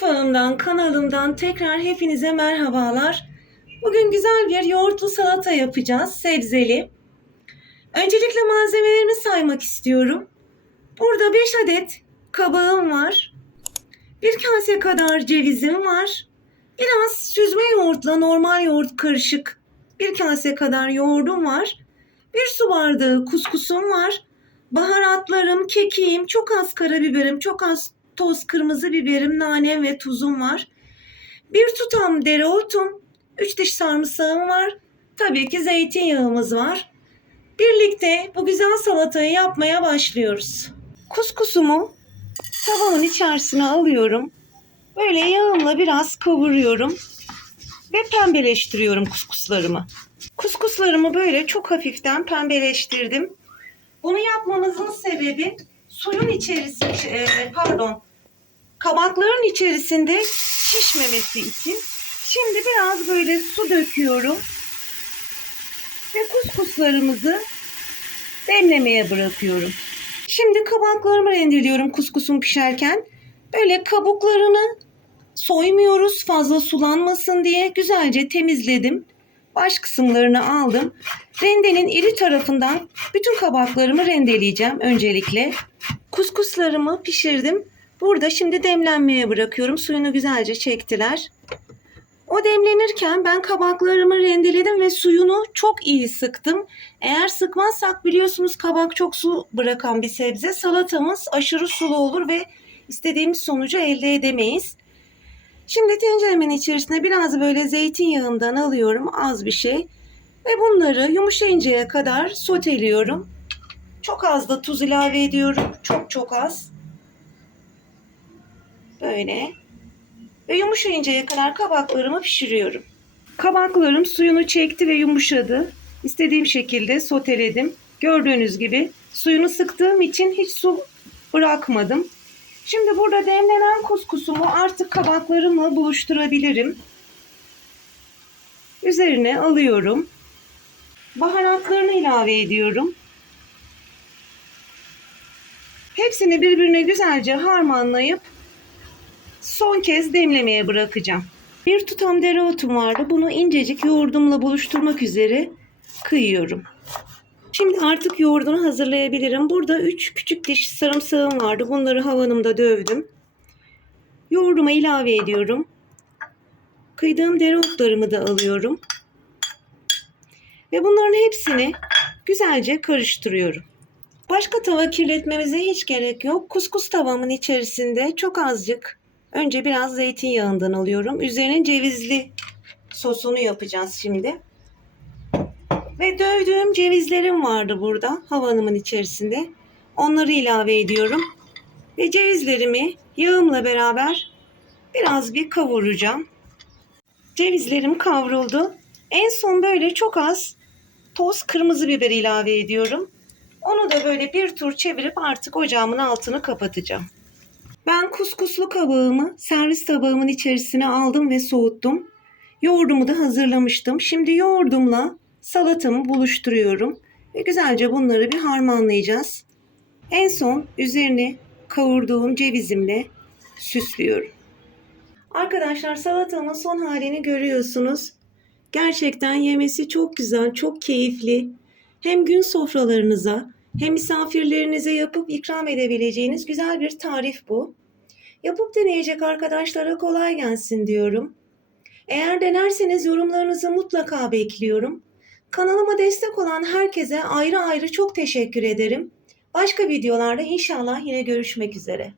Mutfağımdan, kanalımdan tekrar hepinize merhabalar. Bugün güzel bir yoğurtlu salata yapacağız, sebzeli. Öncelikle malzemelerimi saymak istiyorum. Burada 5 adet kabağım var. Bir kase kadar cevizim var. Biraz süzme yoğurtla normal yoğurt karışık bir kase kadar yoğurdum var. Bir su bardağı kuskusum var. Baharatlarım, kekiğim, çok az karabiberim, çok az toz kırmızı biberim, nanem ve tuzum var. Bir tutam dereotum, üç diş sarımsağım var. Tabii ki zeytinyağımız var. Birlikte bu güzel salatayı yapmaya başlıyoruz. Kuskusumu tavanın içerisine alıyorum. Böyle yağımla biraz kavuruyorum ve pembeleştiriyorum kuskuslarımı. Kuskuslarımı böyle çok hafiften pembeleştirdim. Bunu yapmamızın sebebi suyun içerisinde e, pardon kabakların içerisinde şişmemesi için. Şimdi biraz böyle su döküyorum ve kuskuslarımızı demlemeye bırakıyorum. Şimdi kabaklarımı rendeliyorum kuskusum pişerken. Böyle kabuklarını soymuyoruz fazla sulanmasın diye güzelce temizledim. Baş kısımlarını aldım. Rendenin iri tarafından bütün kabaklarımı rendeleyeceğim öncelikle. Kuskuslarımı pişirdim. Burada şimdi demlenmeye bırakıyorum. Suyunu güzelce çektiler. O demlenirken ben kabaklarımı rendeledim ve suyunu çok iyi sıktım. Eğer sıkmazsak biliyorsunuz kabak çok su bırakan bir sebze. Salatamız aşırı sulu olur ve istediğimiz sonucu elde edemeyiz. Şimdi tenceremin içerisine biraz böyle zeytinyağından alıyorum az bir şey. Ve bunları yumuşayıncaya kadar soteliyorum. Çok az da tuz ilave ediyorum. Çok çok az. Böyle. Ve yumuşayıncaya kadar kabaklarımı pişiriyorum. Kabaklarım suyunu çekti ve yumuşadı. İstediğim şekilde soteledim. Gördüğünüz gibi suyunu sıktığım için hiç su bırakmadım. Şimdi burada demlenen kuskusumu artık kabaklarımla buluşturabilirim. Üzerine alıyorum. Baharatlarını ilave ediyorum. Hepsini birbirine güzelce harmanlayıp son kez demlemeye bırakacağım. Bir tutam dereotum vardı. Bunu incecik yoğurdumla buluşturmak üzere kıyıyorum. Şimdi artık yoğurdunu hazırlayabilirim. Burada 3 küçük diş sarımsağım vardı. Bunları havanımda dövdüm. Yoğurduma ilave ediyorum. Kıydığım dereotlarımı da alıyorum. Ve bunların hepsini güzelce karıştırıyorum. Başka tava kirletmemize hiç gerek yok. Kuskus tavamın içerisinde çok azıcık önce biraz zeytinyağından alıyorum. Üzerine cevizli sosunu yapacağız şimdi. Ve dövdüğüm cevizlerim vardı burada havanımın içerisinde. Onları ilave ediyorum. Ve cevizlerimi yağımla beraber biraz bir kavuracağım. Cevizlerim kavruldu. En son böyle çok az toz kırmızı biber ilave ediyorum. Onu da böyle bir tur çevirip artık ocağımın altını kapatacağım. Ben kuskuslu kabağımı servis tabağımın içerisine aldım ve soğuttum. Yoğurdumu da hazırlamıştım. Şimdi yoğurdumla salatamı buluşturuyorum ve güzelce bunları bir harmanlayacağız. En son üzerine kavurduğum cevizimle süslüyorum. Arkadaşlar salatamın son halini görüyorsunuz. Gerçekten yemesi çok güzel, çok keyifli. Hem gün sofralarınıza hem misafirlerinize yapıp ikram edebileceğiniz güzel bir tarif bu. Yapıp deneyecek arkadaşlara kolay gelsin diyorum. Eğer denerseniz yorumlarınızı mutlaka bekliyorum. Kanalıma destek olan herkese ayrı ayrı çok teşekkür ederim. Başka videolarda inşallah yine görüşmek üzere.